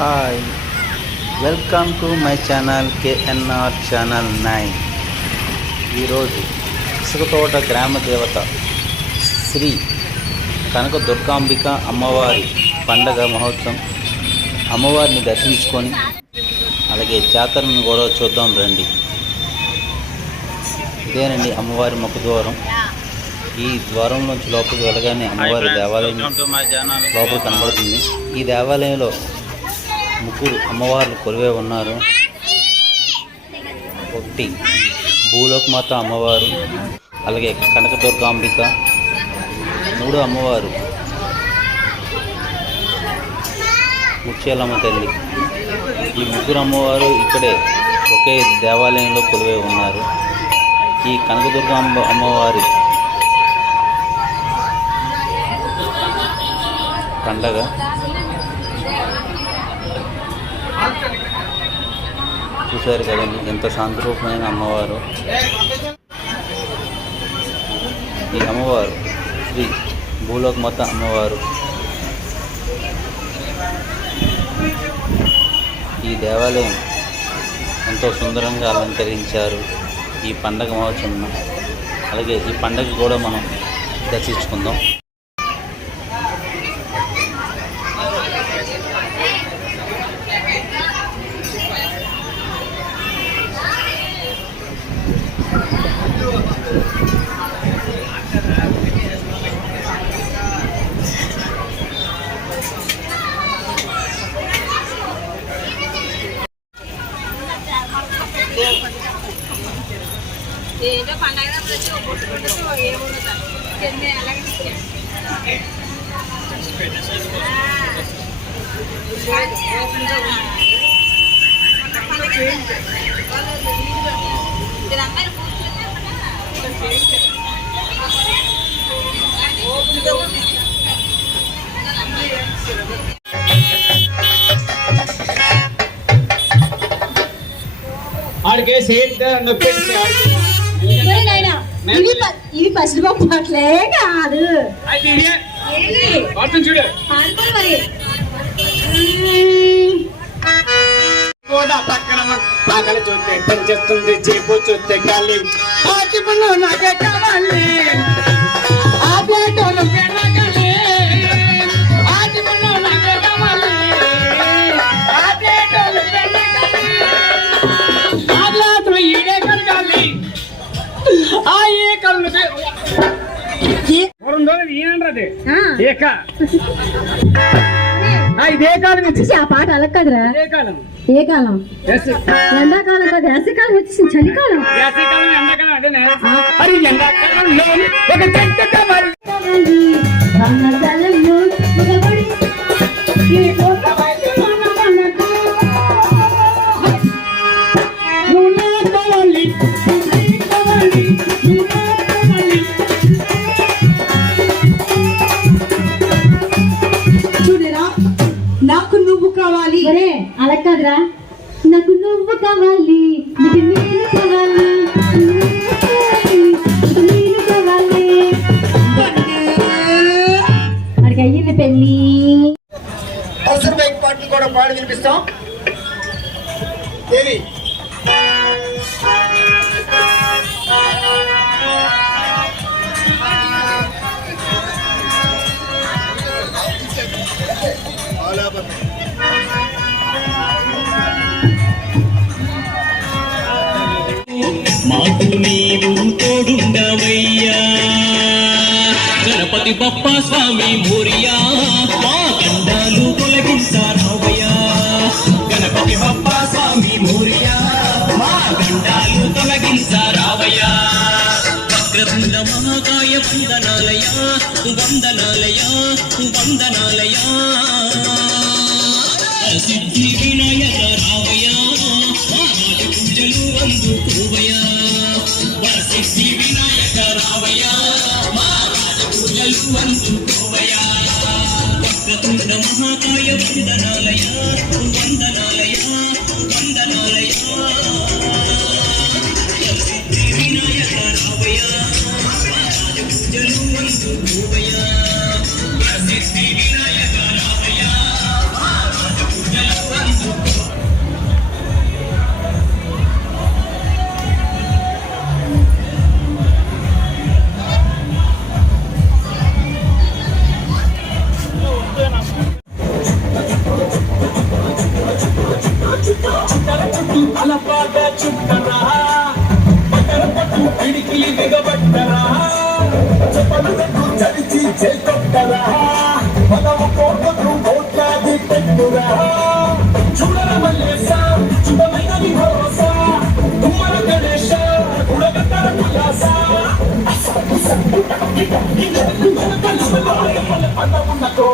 Hi, welcome to my channel KNR channel 9. ఈరోజు ఇసుకతోట గ్రామ దేవత శ్రీ కనక దుర్గాంబిక అమ్మవారి పండగ మహోత్సవం. అమ్మవారిని దర్శించుకొని అలాగే జాతరను కూడా చూద్దాం రండి. ఇదేనండి అమ్మవారి ముఖద్వారం. ఈ ద్వారం నుంచి లోపలికి వెళ్ళగానే అమ్మవారి దేవాలయం లోపల కనబడుతుంది. ఈ దేవాలయంలో ముగ్గురు అమ్మవార్లు కొలువే ఉన్నారు. ఒకటి భూలోకమాత అమ్మవారు, అలాగే కనకదుర్గాంబిక, మూడో అమ్మవారు ముత్యాలమ్మ తల్లి. ఈ ముగ్గురు అమ్మవారు ఇక్కడే ఒకే దేవాలయంలో కొలువే ఉన్నారు. ఈ కనకదుర్గాంబ అమ్మవారి పండగ చూశారు కదండి, ఎంత శాంతిరూపమైన అమ్మవారు. ఈ అమ్మవారు శ్రీ భూలోకమాత అమ్మవారు. ఈ దేవాలయం ఎంతో సుందరంగా అలంకరించారు ఈ పండగ మహోత్సవం. అలాగే ఈ పండగ కూడా మనం దర్శించుకుందాం. ఏంటో పండగ ప్రతి ఒప్పుకుంటూ ఏముండదు ఆడికే సేట్ నొప్పెట్టి ఇవి పసిరిపప్పు అట్లే కాదు. చూడు పక్కన పక్కన చూస్తే పనిచేస్తుంది, చేపు చూస్తే ఖాళీ. నాకే కావాలి ఆ ప్లేటోలు పెరగాలి, ఆటి పన్ను నాకే కావాలి ఆ ప్లేటోలు పెరగాలి, ఆ గ్లాసులు ఈడే కరగాలి, ఆ ఏ కళ్ళు ఏనది ఏక ఇదే కాలం వచ్చేసి ఆ పాట అలా కదరా. ఏ కాలం? ఎండాకాలం కాదు, వేసవికాలం వచ్చేసి చలికాలం. ఎండాకాలం అదేనా? అది ఎండాకాలంలో ఒక చెట్టు కావాలి. నాకు నువ్వు కావాలి. అలా కాదురా, నాకు నువ్వు కావాలి, నీకు నేను కావాలి, నేను కావాలి. అడిగి అయ్యింది పెళ్ళి. అవసరం బైక్ పాటలు కూడా పాడి వినిపిస్తాం. ఏమి మాకు నీవు తోడుండవయ్యా, గణపతి బప్ప స్వామి మోరియా, మా గండాలు తొలగించారావయ్యా, గణపతి బప్ప స్వామి మోరియా, మా గండాలు తొలగించారావయ్యా. వక్రతుండ మహాకాయ వందనాలయా, వందనాలయా, వందనాలయా. సిద్ధి వినాయక రావయ్యా, పూజలు అందుకోవయ్యా, సిద్ధి వినాయక రావయ్యా, మా పూజలు అందుకోవయ్యా. వక్రతుండ మహాకాయ వందనాలయా, వందనాలయా, వందనాలయా. సిద్ధి వినాయక రావయ్యా, పూజలు అందుకోవయ్యా, సిద్ధి వినాయక రావయ్యా, పూజలు అలపాట చుట్టరా మకర పట్టు పిడికిలి దిగబట్టరా చెప్పలకు చడిచి చేకొట్టరా పదవ కోటకు కోట్లాది పెట్టురా చూడర మల్లేశ చుడమైనది భరోసా తుమ్మల గణేశ గుడగట్టర కులాస పదవున్నతో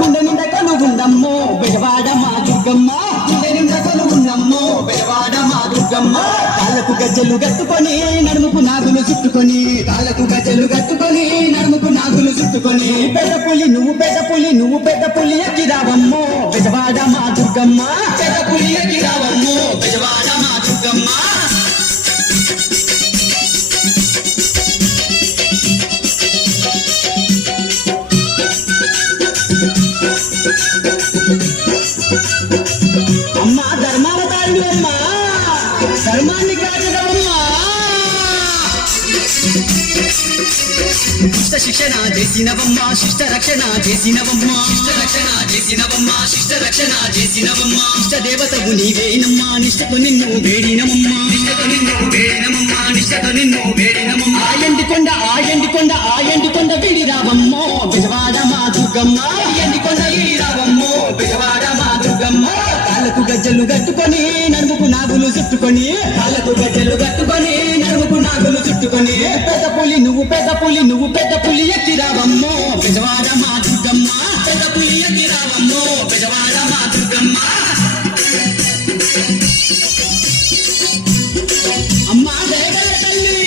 గుండె నిండా కలుగుందమ్మో బెజవాడ మా దుర్గమ్మ గుండె నిండా కలుగుందమ్మో బెజవాడ మా దుర్గమ్మ కాళ్ళకు గజ్జలు కట్టుకొని నడుముకు నాగులు చుట్టుకొని కాళ్ళకు గజ్జలు కట్టుకొని నడుముకు నాగులు చుట్టుకొని పెద్ద పులి నువ్వు పెద్ద పులి ఎక్కి రావమ్మో బెజవాడ మా దుర్గమ్మ పెద్ద పులి ఎక్కి రావమ్మో బెజవాడ మా దుర్గమ్మ అమ్మా ధర్మాల తాండి అమ్మా ధర్మాన్ని కాచదమ్మా శిష్ట శిక్షణ చేసినవమ్మా శిష్ట రక్షణ చేసినవమ్మా ఇష్ట దేవతవు నీవేనమ్మా నిష్టకు నిన్ను వేడినమమ్మా ఆ ఎండికొండ విడి రావమ్మో బెజవాడ మా దుర్గమ్మ ఎండికొండ విడి రావమ్మో బెజవాడ మా దుర్గమ్మ కాళ్ళకు గజ్జలు కట్టుకొని నడుముకు నాగులు చుట్టుకొని పెద్ద పులి ఎత్తి రావమ్మో బెజవాడ మా దుర్గమ్మ పెద్ద పులి ఎత్తి రావమ్మో బెజవాడ మా దుర్గమ్మ అమ్మా దేవర తల్లి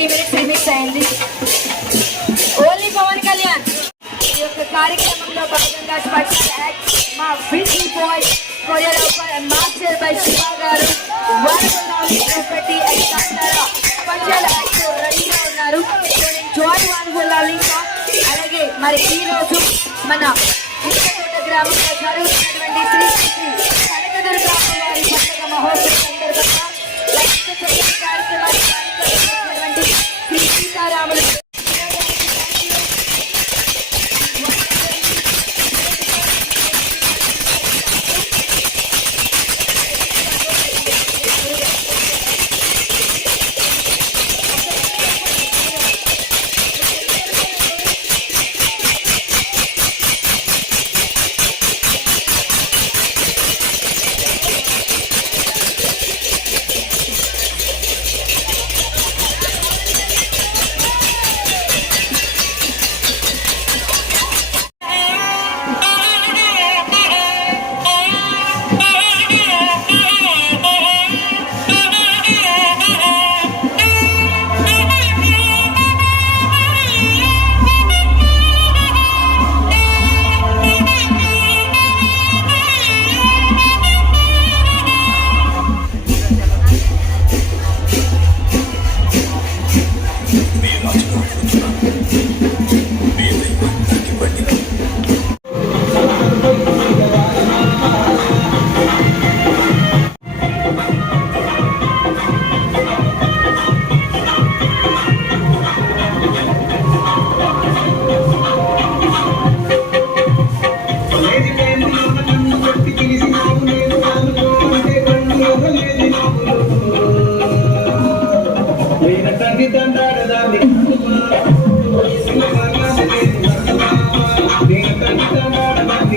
30 minutes రిమిక్స్ అయింది. ఓన్లీ పవన్ కళ్యాణ్. ఈ యొక్క కార్యక్రమంలో భాగంగా స్పెషల్ యాక్ట్ మా busy boy choreographer and master by Shiva గారు పెట్టి స్పెషల్ యాక్ట్ రెడీగా ఉన్నారు. జాయ్ వాన్గుల్లాలి. అలాగే మరి ఈ రోజు మన ఇష్టతోట గ్రామంలో జరుగుతున్నటువంటి శ్రీ శ్రీ కనకదుర్గ అమ్మవారి పండుగ మహోత్సవం సందర్భంగా కార్యక్రమాన్ని శ్రీ సీతారాములు తండ్రి